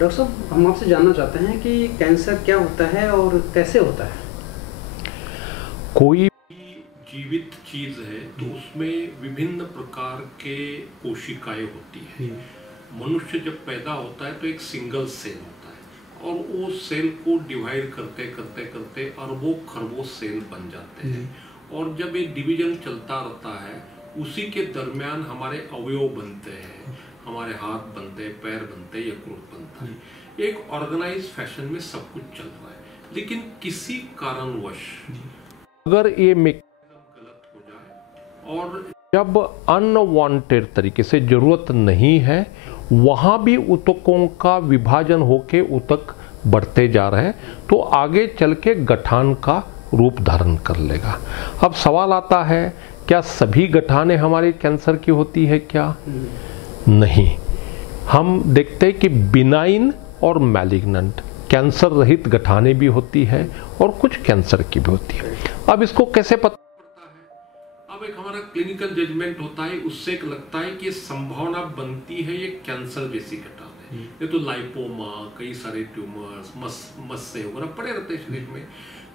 Doctor साहब, हम आपसे जानना चाहते हैं कि कैंसर क्या होता है और कैसे होता है। कोई भी जीवित चीज है तो उसमें विभिन्न प्रकार के कोशिकाएं होती हैं। मनुष्य जब पैदा होता है तो एक सिंगल सेल होता है और वो सेल को डिवाइड करते करते करते अरबों खरबों सेल बन जाते हैं और जब ये डिवीजन चलता रहता है उसी के दरमियान हमारे अवयव बनते हैं, हमारे हाथ बनते हैं, पैर बनते हैं, यकृत बनता है। एक ऑर्गेनाइज फैशन में सब कुछ चल रहा है, लेकिन किसी कारणवश अगर ये मैकेनिज्म गलत हो जाए और जब अनवांटेड तरीके से जरूरत नहीं है वहां भी ऊतकों का विभाजन होके ऊतक बढ़ते जा रहे हैं तो आगे चल के गठान का रूप धारण कर लेगा। अब सवाल आता है, क्या सभी गठानें हमारे कैंसर की होती है? क्या नहीं। हम देखते हैं कि बिनाइन और मैलिग्नेंट कैंसर रहित गठानें भी होती है और कुछ कैंसर की भी होती है। अब इसको कैसे पता पड़ता है? अब एक हमारा क्लिनिकल जजमेंट होता है, उससे एक लगता है कि संभावना बनती है ये कैंसर जैसी गठान है। ये तो लाइपोमा, कई सारे ट्यूमर्स, मस्से वगैरह पड़े रहते हैं शरीर में,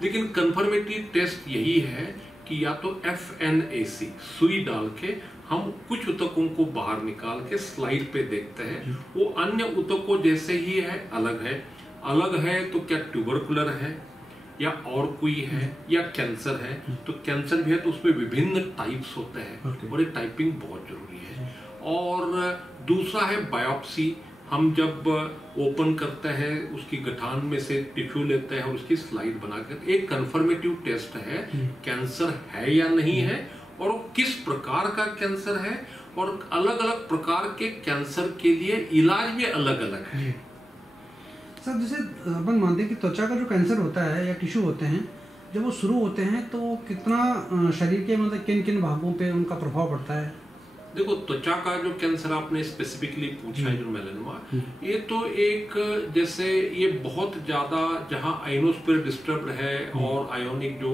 लेकिन कंफर्मेटरी टेस्ट यही है कि या तो FNAC सुई डाल के हम कुछ ऊतकों को बाहर निकाल के स्लाइड पे देखते हैं, वो अन्य ऊतकों जैसे ही है, अलग है तो क्या ट्यूबरकुलर है या और कोई है या कैंसर है? तो कैंसर भी है तो उसमें विभिन्न टाइप्स होते हैं और ये टाइपिंग बहुत जरूरी है। और दूसरा है बायोप्सी। हम जब ओपन करते हैं उसकी गठान में से टिश्यू लेते हैं और उसकी स्लाइड बनाकर एक कंफर्मेटिव टेस्ट है कैंसर है या नहीं है और किस प्रकार का कैंसर है, और अलग अलग प्रकार के कैंसर के लिए इलाज भी अलग अलग है। सर, जैसे अपन मानते हैं कि त्वचा का जो कैंसर होता है या टिश्यू होते हैं, जब वो शुरू होते हैं तो कितना शरीर के मतलब किन किन भागों पे उनका प्रभाव पड़ता है? देखो, त्वचा का जो कैंसर आपने स्पेसिफिकली पूछा है, जो मेलानोमा, ये तो एक जैसे ये बहुत ज्यादा जहां आयोनोस्फीयर डिस्टर्ब है और आयोनिक जो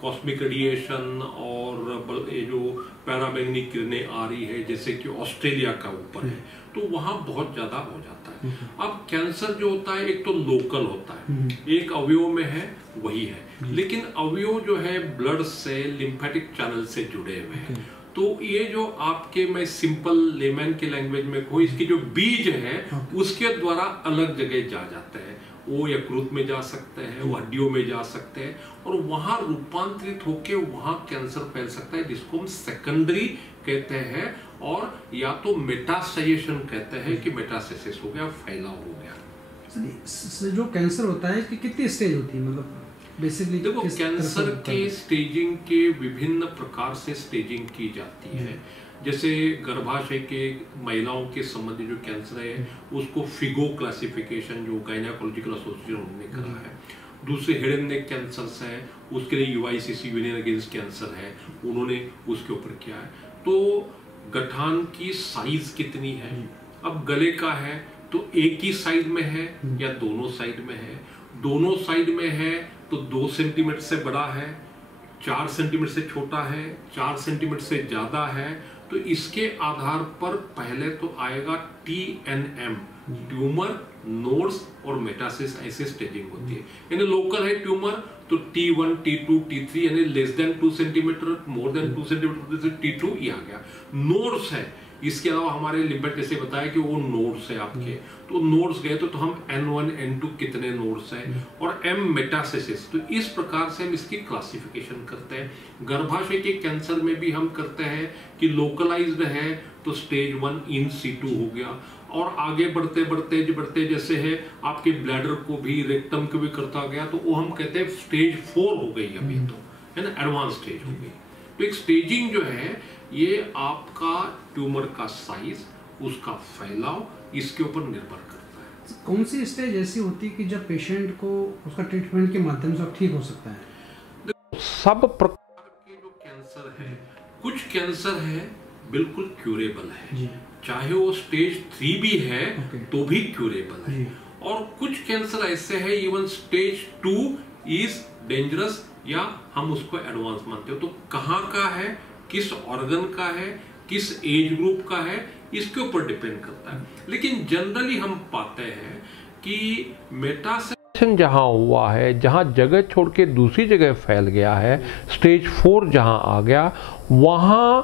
कॉस्मिक रेडिएशन और ये जो पैरामैग्नेटिक किरणें आ रही है जैसे कि ऑस्ट्रेलिया का ऊपर है, तो वहां बहुत ज्यादा हो जाता है। अब कैंसर जो होता है एक तो लोकल होता है, एक अवयव में है वही है, लेकिन अवयव जो है ब्लड से, लिम्फेटिक चैनल से जुड़े हुए हैं। तो ये जो आपके, मैं सिंपल लेमैन के लैंग्वेज में कहूँ, इसकी जो बीज है उसके द्वारा अलग जगह जा जाते हैं। वो यकृत में जा सकते हैं, वो हड्डियों में जा सकते हैं और वहां रूपांतरित होके वहां कैंसर फैल सकता है, जिसको हम सेकेंडरी कहते हैं, और या तो मेटास्टाइजेशन कहते हैं कि मेटास्टेसिस हो गया, फैलाव हो गया। जो कैंसर होता है इसकी कितनी स्टेज होती है, मतलब बेसिकली? देखो, कैंसर के स्टेजिंग के विभिन्न प्रकार से स्टेजिंग की जाती है। जैसे गर्भाशय के महिलाओं के संबंधी जो कैंसर है उसको फिगो क्लासिफिकेशन जो गायनेकोलॉजिकल एसोसिएशन ने करा है। दूसरे हेड एंड नेक कैंसर्स है, उसके लिए UICC यूनियन अगेंस्ट कैंसर है, उन्होंने उसके ऊपर किया है। तो गठान की साइज कितनी है? अब गले का है तो एक ही साइड में है या दोनों साइड में है? दोनों साइड में है तो 2 सेंटीमीटर से बड़ा है, 4 सेंटीमीटर से छोटा है, 4 सेंटीमीटर से ज्यादा है, तो इसके आधार पर पहले तो आएगा TNM, ट्यूमर, नोड्स और मेटासिस, ऐसे स्टेजिंग होती है। यानी लोकल है ट्यूमर तो T1, T2, T3 यानी less than 2 centimetre, more than 2 centimetre से T2 ये आ गया। नोड्स है, इसके अलावा हमारे लिम्फेट जैसे बताया कि वो नोड्स है आपके, तो नोड्स गए तो हम N1, N2 कितने नोड्स हैं, और M मेटास्टेसिस। तो इस प्रकार से हम इसकी क्लासिफिकेशन करते हैं। गर्भाशय के कैंसर में भी हम करते हैं कि लोकलाइज्ड है तो स्टेज 1 इन सीटू हो गया, और आगे बढ़ते बढ़ते जैसे है आपके ब्लैडर को भी, रेक्टम को भी करता गया, तो वो हम कहते हैं स्टेज 4 हो गई अभी, तो है ना, एडवांस स्टेज हो गई। तो एक स्टेजिंग जो है ये आपका ट्यूमर का साइज, उसका फैलाव, इसके ऊपर निर्भर करता है। कौन सी स्टेज ऐसी होती है कि जब पेशेंट को उसका ट्रीटमेंट के माध्यम से ठीक हो सकता है? सब प्रकार के जो कैंसर है, कुछ कैंसर है बिल्कुल क्यूरेबल है, चाहे वो स्टेज 3 भी है तो भी क्यूरेबल है, और कुछ कैंसर ऐसे है इवन स्टेज 2 इज डेंजरस या हम उसको एडवांस मानते हो। तो कहाँ का है, किस ऑर्गन का है, किस एज ग्रुप का है, इसके ऊपर डिपेंड करता है। लेकिन जनरली हम पाते हैं कि मेटास्टेशन जहां हुआ है, जहां जगह छोड़ के दूसरी जगह फैल गया है, स्टेज 4 जहां आ गया, वहां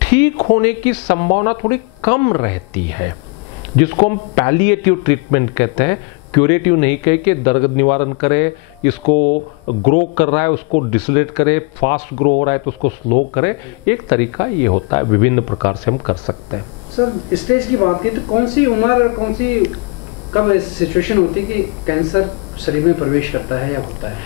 ठीक होने की संभावना थोड़ी कम रहती है, जिसको हम पैलिएटिव ट्रीटमेंट कहते हैं। क्यूरेटिव नहीं कह के दर्द निवारण करे, इसको ग्रो कर रहा है उसको डिसलेट करे, फास्ट ग्रो हो रहा है तो उसको स्लो करे, एक तरीका ये होता है। विभिन्न प्रकार से हम कर सकते हैं। सर स्टेज की बात की तो कौन सी उम्र, कौन सी कब ऐसी सिचुएशन होती है कि कैंसर शरीर में प्रवेश करता है या होता है?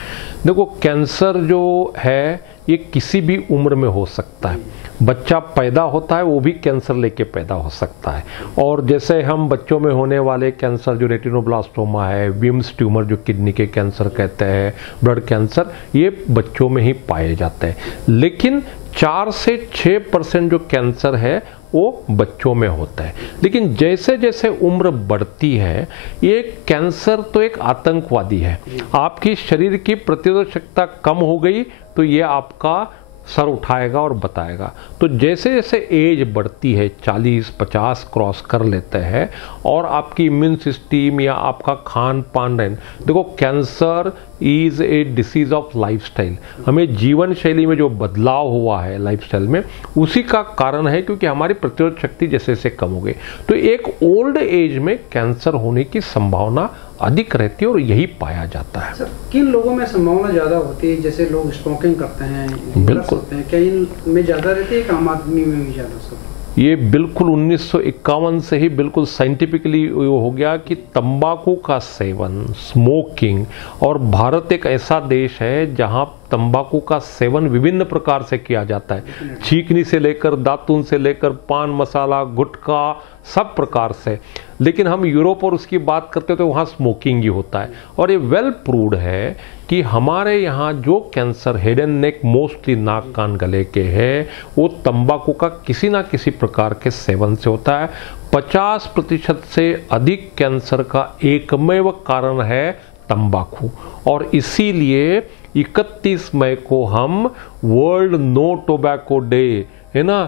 देखो, कैंसर जो है ये किसी भी उम्र में हो सकता है। बच्चा पैदा होता है वो भी कैंसर लेके पैदा हो सकता है। और जैसे हम बच्चों में होने वाले कैंसर जो रेटिनोब्लास्टोमा है, विम्स ट्यूमर जो किडनी के कैंसर कहते हैं, ब्लड कैंसर, ये बच्चों में ही पाए जाते हैं। लेकिन 4 से 6% जो कैंसर है वो बच्चों में होता है। लेकिन जैसे जैसे उम्र बढ़ती है, ये कैंसर तो एक आतंकवादी है। आपकी शरीर की प्रतिरोधक क्षमता कम हो गई तो ये आपका सर उठाएगा और बताएगा। तो जैसे जैसे एज बढ़ती है, 40-50 क्रॉस कर लेते हैं, और आपकी इम्यून सिस्टम या आपका खान पान रहन, देखो cancer is a disease of lifestyle. हमें जीवन शैली में जो बदलाव हुआ है लाइफस्टाइल में, उसी का कारण है, क्योंकि हमारी प्रतिरोधक शक्ति जैसे जैसे कम हो गई। तो एक ओल्ड एज में कैंसर होने की संभावना अधिक रहती है और यही पाया जाता है। सर, किन लोगों में संभावना ज्यादा होती है? जैसे लोग स्मोकिंग करते हैं, बिल्कुल, क्या इनमें ज्यादा रहती है, आम आदमी में भी ज्यादा? सब ये बिल्कुल 1951 से ही बिल्कुल साइंटिफिकली हो गया कि तंबाकू का सेवन, स्मोकिंग, और भारत एक ऐसा देश है जहां तंबाकू का सेवन विभिन्न प्रकार से किया जाता है, छींकनी से लेकर दातून से लेकर पान मसाला, गुटखा, सब प्रकार से। लेकिन हम यूरोप और उसकी बात करते हो तो वहाँ स्मोकिंग ही होता है। और ये वेल प्रूव्ड है कि हमारे यहाँ जो cancer head and neck, mostly नाक कान गले के है, वो तंबाकू का किसी ना किसी प्रकार के सेवन से होता है। 50% से अधिक कैंसर का एकमेव कारण है तंबाकू। और इसीलिए 31 मई को हम वर्ल्ड नो टोबैको डे, है ना,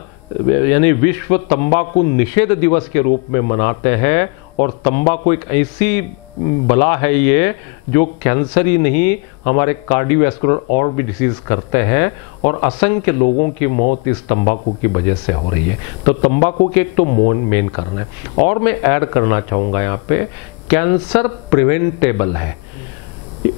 यानी विश्व तंबाकू निषेध दिवस के रूप में मनाते हैं। और तंबाकू एक ऐसी बला है ये जो कैंसर ही नहीं, हमारे कार्डियोवैस्कुलर और भी डिसीज करते हैं, और असंख्य लोगों की मौत इस तंबाकू की वजह से हो रही है। तो तंबाकू के एक तो मेन कारण है। और मैं ऐड करना चाहूँगा यहाँ पे, कैंसर प्रिवेंटेबल है।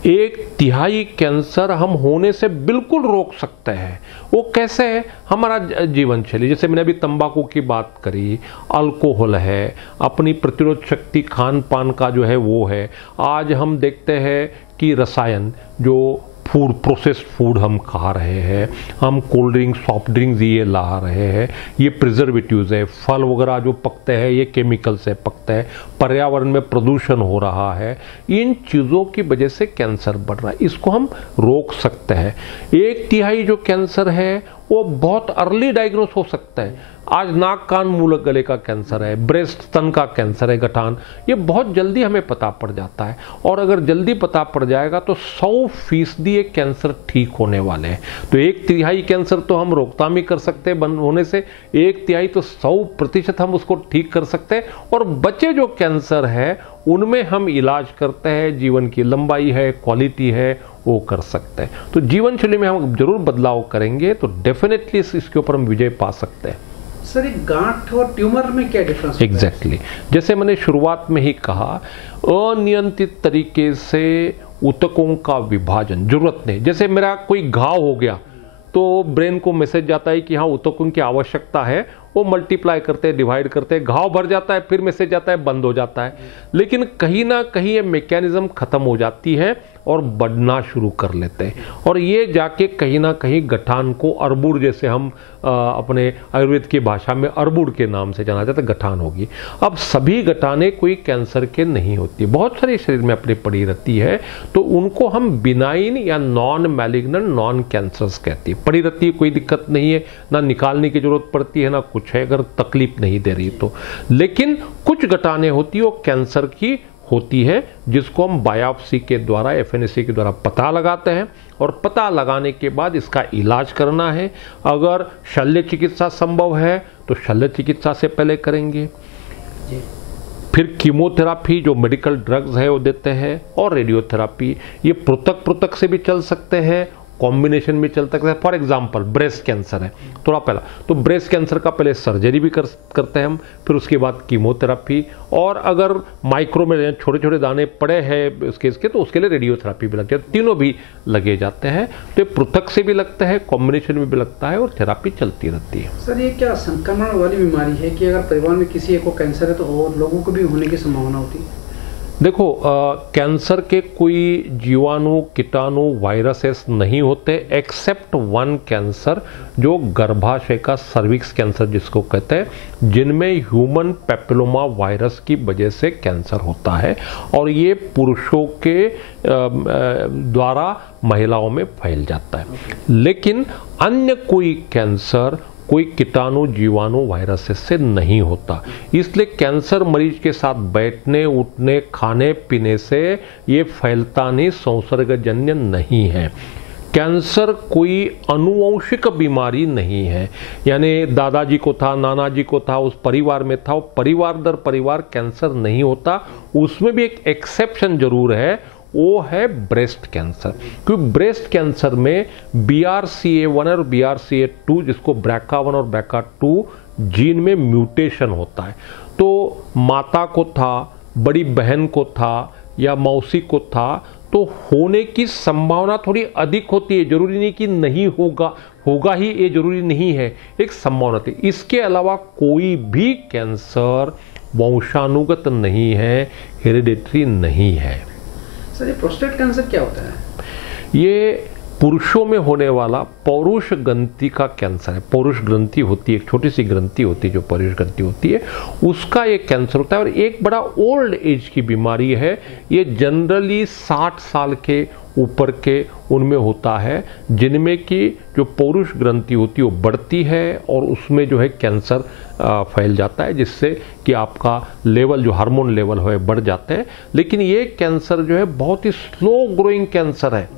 1/3 कैंसर हम होने से बिल्कुल रोक सकते हैं। वो कैसे है? हमारा जीवन शैली, जैसे मैंने अभी तंबाकू की बात करी, अल्कोहल है, अपनी प्रतिरोध शक्ति खान पान का जो है वो है। आज हम देखते हैं कि रसायन, जो फूड, प्रोसेस्ड फूड हम खा रहे हैं, हम कोल्ड ड्रिंक, सॉफ्ट ड्रिंक्स ये ला रहे हैं, ये प्रिजर्वेटिव्स है, फल वगैरह जो पकते हैं ये केमिकल से पकते हैं, पर्यावरण में प्रदूषण हो रहा है, इन चीज़ों की वजह से कैंसर बढ़ रहा है। इसको हम रोक सकते हैं। 1/3 जो कैंसर है वो बहुत अर्ली डायग्नोस हो सकता है। आज नाक कान मुंह गले का कैंसर है, ब्रेस्ट स्तन का कैंसर है, गठान, ये बहुत जल्दी हमें पता पड़ जाता है। और अगर जल्दी पता पड़ जाएगा तो 100% ये कैंसर ठीक होने वाले हैं। तो 1/3 कैंसर तो हम रोकथाम ही कर सकते हैं बंद होने से, 1/3 तो 100% हम उसको ठीक कर सकते हैं। और बचे जो कैंसर है उनमें हम इलाज करते हैं, जीवन की लंबाई है, क्वालिटी है, वो कर सकते हैं। तो जीवन शैली में हम जरूर बदलाव करेंगे तो डेफिनेटली इसके ऊपर हम विजय पा सकते हैं। सर, एक गांठ और ट्यूमर में क्या डिफरेंस? एग्जैक्टली, जैसे मैंने शुरुआत में ही कहा, अनियंत्रित तरीके से ऊतकों का विभाजन जरूरत नहीं। जैसे मेरा कोई घाव हो गया तो ब्रेन को मैसेज जाता है कि हाँ ऊतकों की आवश्यकता है, वो मल्टीप्लाई करते हैं, डिवाइड करते हैं, घाव भर जाता है, फिर मैसेज जाता है, बंद हो जाता है। लेकिन कहीं ना कहीं ये मैकेनिज्म खत्म हो जाती है और बढ़ना शुरू कर लेते हैं, और ये जाके कहीं ना कहीं गठान को, अर्बुद, जैसे हम अपने आयुर्वेद की भाषा में अर्बुद के नाम से जाना जाता है, गठान होगी। अब सभी गठाने कोई कैंसर के नहीं होती, बहुत सारे शरीर में अपनी पड़ी रहती है, तो उनको हम बिनाइन या नॉन मैलिग्नेंट, नॉन कैंसरस कहती है। पड़ी रहती है, कोई दिक्कत नहीं है, ना निकालने की जरूरत पड़ती है, ना कुछ है, अगर तकलीफ नहीं दे रही तो। लेकिन कुछ गठाने होती है वो कैंसर की होती है, जिसको हम बायोप्सी के द्वारा, एफएनएसी के द्वारा पता लगाते हैं, और पता लगाने के बाद इसका इलाज करना है। अगर शल्य चिकित्सा संभव है तो शल्य चिकित्सा से पहले करेंगे, फिर कीमोथेरापी जो मेडिकल ड्रग्स है वो देते हैं, और रेडियोथेरापी। ये पृथक पृथक से भी चल सकते हैं, कॉम्बिनेशन में चल सकते हैं। फॉर एग्जांपल ब्रेस्ट कैंसर है, थोड़ा पहला तो ब्रेस्ट कैंसर का पहले सर्जरी भी करते हैं हम, फिर उसके बाद कीमोथेरापी, और अगर माइक्रो में छोटे छोटे दाने पड़े हैं इसके तो उसके लिए रेडियोथेरापी भी लगती है। तीनों भी लगे जाते हैं, तो पृथक से भी लगता है, कॉम्बिनेशन में भी लगता है, और थेरापी चलती रहती है। सर, ये क्या संक्रमण वाली बीमारी है कि अगर परिवार में किसी एक को कैंसर है तो और लोगों को भी होने की संभावना होती है? देखो, कैंसर के कोई जीवाणु, कीटाणु, वायरसेस नहीं होते, एक्सेप्ट वन कैंसर जो गर्भाशय का सर्विक्स कैंसर जिसको कहते हैं, जिनमें ह्यूमन पेपिलोमा वायरस की वजह से कैंसर होता है, और ये पुरुषों के द्वारा महिलाओं में फैल जाता है। लेकिन अन्य कोई कैंसर कोई कीटाणु, जीवाणु, वायरसेस से नहीं होता। इसलिए कैंसर मरीज के साथ बैठने, उठने, खाने पीने से ये फैलता नहीं, संसर्गजन्य नहीं है। कैंसर कोई अनुवंशिक बीमारी नहीं है, यानी दादाजी को था, नाना जी को था, उस परिवार में था, वो परिवार दर परिवार कैंसर नहीं होता। उसमें भी एक एक्सेप्शन जरूर है, वो है ब्रेस्ट कैंसर, क्योंकि ब्रेस्ट कैंसर में BRCA1 और BRCA2 जिसको BRCA1 और BRCA2 जीन में म्यूटेशन होता है। तो माता को था, बड़ी बहन को था, या मौसी को था, तो होने की संभावना थोड़ी अधिक होती है। जरूरी नहीं कि नहीं होगा ही, ये जरूरी नहीं है, एक संभावना थी। इसके अलावा कोई भी कैंसर वंशानुगत नहीं है, हेरिडेटरी नहीं है। सर, ये प्रोस्टेट कैंसर क्या होता है? ये पुरुषों में होने वाला पौरुष ग्रंथि का कैंसर है। पौरुष ग्रंथि होती है, एक छोटी सी ग्रंथि होती है जो पौरुष ग्रंथि होती है, उसका एक कैंसर होता है, और एक बड़ा ओल्ड एज की बीमारी है। ये जनरली 60 साल के ऊपर के उनमें होता है, जिनमें कि जो पौरुष ग्रंथि होती है वो बढ़ती है, और उसमें जो है कैंसर फैल जाता है, जिससे कि आपका लेवल, जो हार्मोन लेवल है, बढ़ जाते हैं। लेकिन ये कैंसर जो है बहुत ही स्लो ग्रोइंग कैंसर है,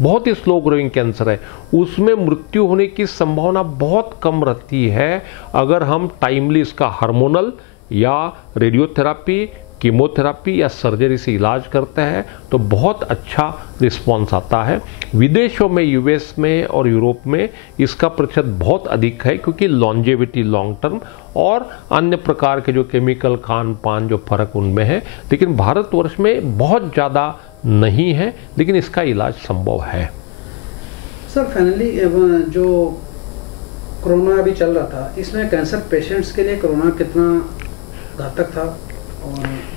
बहुत ही स्लो ग्रोइंग कैंसर है। उसमें मृत्यु होने की संभावना बहुत कम रहती है अगर हम टाइमली इसका हार्मोनल या रेडियोथेरापी, कीमोथेरापी या सर्जरी से इलाज करते हैं, तो बहुत अच्छा रिस्पॉन्स आता है। विदेशों में, यूएस में और यूरोप में इसका प्रतिशत बहुत अधिक है, क्योंकि लॉन्जेविटी, लॉन्ग टर्म, और अन्य प्रकार के जो केमिकल, खान पान जो फर्क उनमें है। लेकिन भारतवर्ष में बहुत ज़्यादा नहीं है, लेकिन इसका इलाज संभव है। सर, फाइनली जो कोरोना अभी चल रहा था, इसमें कैंसर पेशेंट्स के लिए कोरोना कितना घातक था? और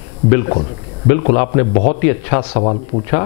बिल्कुल आपने बहुत ही अच्छा सवाल पूछा।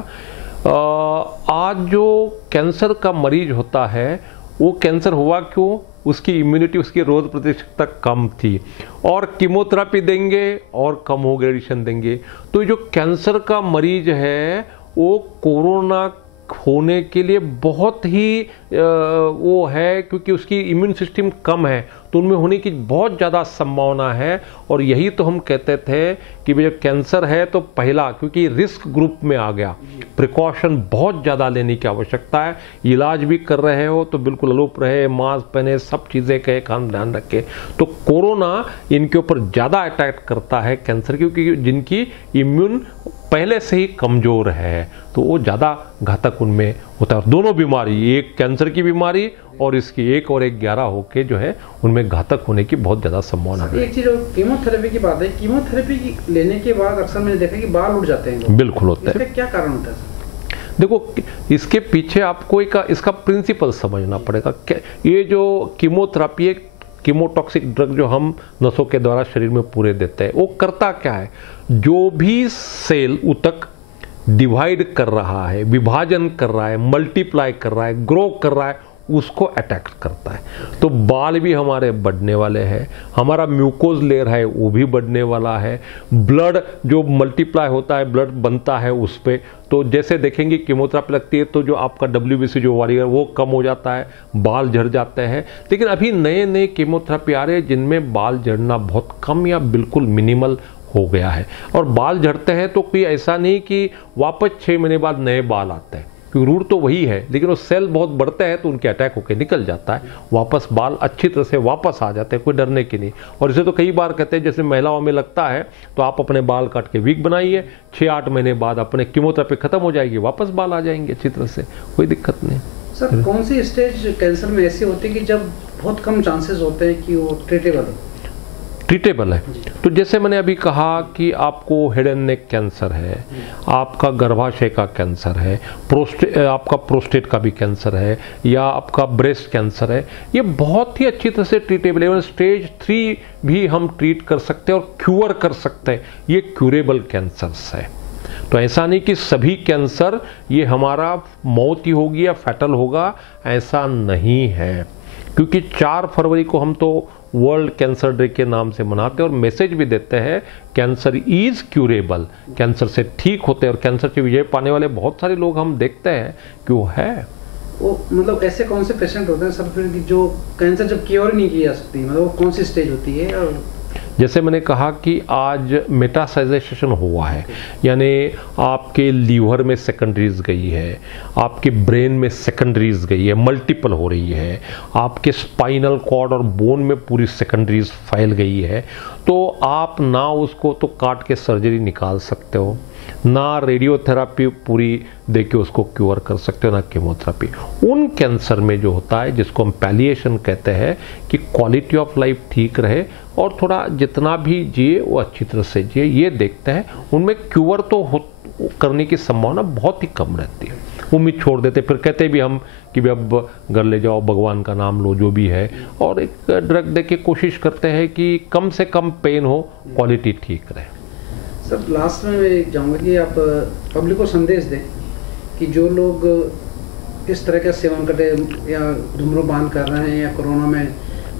आज जो कैंसर का मरीज होता है, वो कैंसर हुआ क्यों? उसकी इम्यूनिटी, उसकी रोग प्रतिरोधकता कम थी, और कीमोथेरापी देंगे और कम हो, रेडिएशन देंगे। तो जो कैंसर का मरीज है वो कोरोना होने के लिए बहुत ही वो है, क्योंकि उसकी इम्यून सिस्टम कम है, तो उनमें होने की बहुत ज़्यादा संभावना है। और यही तो हम कहते थे कि जो कैंसर है तो पहला, क्योंकि रिस्क ग्रुप में आ गया, प्रिकॉशन बहुत ज़्यादा लेने की आवश्यकता है। इलाज भी कर रहे हो तो बिल्कुल अलूप रहे, मास्क पहने, सब चीज़ें का काम ध्यान रखें। तो कोरोना इनके ऊपर ज़्यादा अटैक करता है कैंसर, क्योंकि जिनकी इम्यून पहले से ही कमज़ोर है, तो वो ज़्यादा घातक उनमें होता है। दोनों बीमारी, एक कैंसर की बीमारी और इसकी 1 और 11 होके जो है उनमें घातक होने की बहुत ज़्यादा संभावना है। एक चीज़ कीमोथेरेपी की बात है, कीमोथेरेपी लेने के बाद अक्सर मैंने देखा कि बाल उठ जाते हैं। बिल्कुल होता है। इसका क्या कारण होता है? देखो, इसके पीछे आपको इसका प्रिंसिपल समझना पड़ेगा। ये जो कीमोथेरापी है, कीमोटॉक्सिक ड्रग जो हम नसों के द्वारा शरीर में पूरे देते हैं, वो करता क्या है? जो भी सेल ऊतक डिवाइड कर रहा है, विभाजन कर रहा है, मल्टीप्लाई कर रहा है, ग्रो कर रहा है, उसको अटैक करता है। तो बाल भी हमारे बढ़ने वाले हैं, हमारा म्यूकोज लेयर है वो भी बढ़ने वाला है, ब्लड जो मल्टीप्लाई होता है, ब्लड बनता है उस पर, तो जैसे देखेंगे कीमोथेरापी लगती है तो जो आपका WBC जो वॉरियर वो कम हो जाता है, बाल झड़ जाते हैं। लेकिन अभी नए नए कीमोथेरापी आ रहे हैं जिनमें बाल झड़ना बहुत कम या बिल्कुल मिनिमल हो गया है। और बाल झड़ते हैं तो कोई ऐसा नहीं कि वापस 6 महीने बाद नए बाल आते हैं, क्योंकि रूट तो वही है, लेकिन वो सेल बहुत बढ़ते हैं तो उनके अटैक होकर निकल जाता है, वापस बाल अच्छी तरह से वापस आ जाते हैं, कोई डरने की नहीं। और इसे तो कई बार कहते हैं, जैसे महिलाओं में लगता है तो आप अपने बाल काट के वीक बनाइए, 6-8 महीने बाद अपने कीमोथेरेपी खत्म हो जाएगी, वापस बाल आ जाएंगे अच्छी तरह से, कोई दिक्कत नहीं। सर कौन सी स्टेज कैंसर में ऐसी होती है कि जब बहुत कम चांसेस होते हैं कि वो ट्रीटेबल हो? ट्रीटेबल है तो जैसे मैंने अभी कहा कि आपको हेड एंड नेक कैंसर है, आपका गर्भाशय का कैंसर है, आपका प्रोस्टेट का भी कैंसर है, या आपका ब्रेस्ट कैंसर है, ये बहुत ही अच्छी तरह से ट्रीटेबल है। स्टेज 3 भी हम ट्रीट कर सकते हैं और क्यूर कर सकते हैं, ये क्यूरेबल कैंसर्स है। तो ऐसा नहीं कि सभी कैंसर ये हमारा मौत ही होगी या फैटल होगा, ऐसा नहीं है। क्योंकि 4 फरवरी को हम तो वर्ल्ड कैंसर डे के नाम से मनाते हैं और मैसेज भी देते हैं, कैंसर इज क्यूरेबल, कैंसर से ठीक होते हैं। और कैंसर से विजय पाने वाले बहुत सारे लोग हम देखते हैं कि वो है। वो मतलब ऐसे कौन से पेशेंट होते हैं सर फिर जो कैंसर जब क्योर नहीं की जा सकती, मतलब वो कौन सी स्टेज होती है? और जैसे मैंने कहा कि आज मेटासाइजेशन हुआ है, यानी आपके लीवर में सेकेंडरीज गई है, आपके ब्रेन में सेकेंडरीज गई है, मल्टीपल हो रही है, आपके स्पाइनल कॉर्ड और बोन में पूरी सेकेंडरीज फैल गई है, तो आप ना उसको तो काट के सर्जरी निकाल सकते हो, ना रेडियोथेरापी पूरी देके उसको क्योर कर सकते हो, ना कीमोथेरापी। उन कैंसर में जो होता है, जिसको हम पैलिएशन कहते हैं, कि क्वालिटी ऑफ लाइफ ठीक रहे और थोड़ा जितना भी जिए वो अच्छी तरह से जिए, ये देखते हैं। उनमें क्यूर तो करने की संभावना बहुत ही कम रहती है, उम्मीद छोड़ देते, फिर कहते भी हम कि अब घर ले जाओ, भगवान का नाम लो, जो भी है, और एक ड्रग दे के कोशिश करते हैं कि कम से कम पेन हो, क्वालिटी ठीक रहे। सर लास्ट में मैं चाहूँगा कि आप पब्लिक को संदेश दें कि जो लोग इस तरह का सेवन करते या धूम्रपान कर रहे हैं या कोरोना में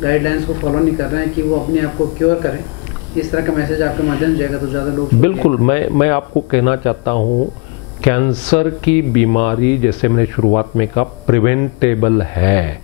गाइडलाइंस को फॉलो नहीं कर रहे हैं, कि वो अपने आप को क्योर करें। इस तरह का मैसेज आपके माध्यम से जाएगा तो ज़्यादा लोग। बिल्कुल, मैं आपको कहना चाहता हूँ, कैंसर की बीमारी जैसे मैंने शुरुआत में कहा प्रिवेंटेबल है,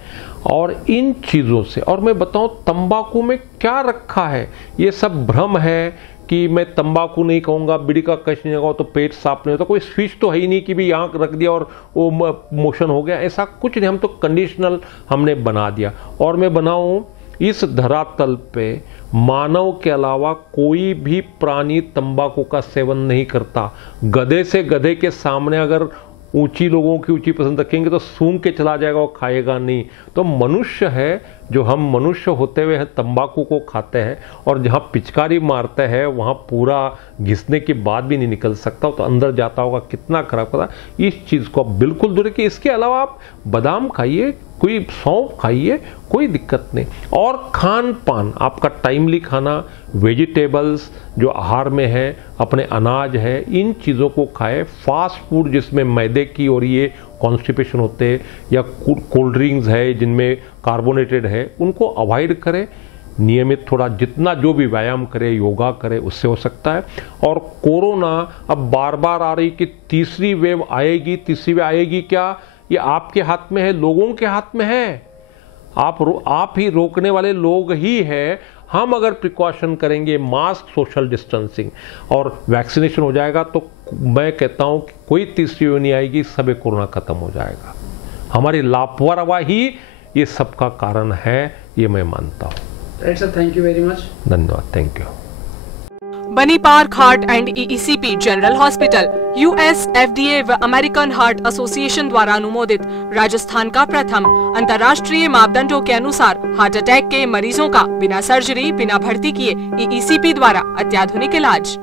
और इन चीज़ों से, और मैं बताऊं तंबाकू में क्या रखा है, ये सब भ्रम है कि मैं तंबाकू नहीं कहूँगा, बीड़ी का कश नहीं लगाऊँ तो पेट साफ नहीं होता, कोई स्विच तो है ही नहीं कि भी यहाँ रख दिया और वो मोशन हो गया, ऐसा कुछ नहीं। हम तो कंडीशनल हमने बना दिया। और मैं बनाऊँ, इस धरातल पे मानव के अलावा कोई भी प्राणी तंबाकू का सेवन नहीं करता। गधे से गधे के सामने अगर ऊंची लोगों की ऊंची पसंद रखेंगे तो सूंघ के चला जाएगा, वो खाएगा नहीं। तो मनुष्य है, जो हम मनुष्य होते हुए हैं तंबाकू को खाते हैं, और जहाँ पिचकारी मारते हैं वहाँ पूरा घिसने के बाद भी नहीं निकल सकता, तो अंदर जाता होगा, कितना खराब करता। इस चीज़ को आप बिल्कुल दूर रखिए। इसके अलावा आप बादाम खाइए, कोई सौंफ खाइए, कोई दिक्कत नहीं। और खान पान आपका टाइमली खाना, वेजिटेबल्स जो आहार में है, अपने अनाज है, इन चीज़ों को खाए। फास्ट फूड जिसमें मैदे की और ये कॉन्स्टिपेशन होते हैं, या कोल्ड ड्रिंक्स है जिनमें कार्बोनेटेड है, उनको अवॉइड करें। नियमित थोड़ा जितना जो भी व्यायाम करे, योगा करे, उससे हो सकता है। और कोरोना अब बार बार आ रही कि तीसरी वेव आएगी, तीसरी वेव आएगी क्या, ये आपके हाथ में है, लोगों के हाथ में है। आप ही रोकने वाले लोग ही हैं। हम अगर प्रिकॉशन करेंगे, मास्क, सोशल डिस्टेंसिंग और वैक्सीनेशन हो जाएगा, तो मैं कहता हूं कि कोई तीसरी वेव नहीं आएगी, सब कोरोना खत्म हो जाएगा। हमारी लापरवाही ये सब का कारण है, ये मैं मानता हूं। Right sir, thank you very much. धन्यवाद, थैंक यू। बनी park heart and EECP general hospital US, FDA व अमेरिकन हार्ट एसोसिएशन द्वारा अनुमोदित राजस्थान का प्रथम अंतर्राष्ट्रीय मापदंडों के अनुसार हार्ट अटैक के मरीजों का बिना सर्जरी, बिना भर्ती किए EECP द्वारा अत्याधुनिक इलाज।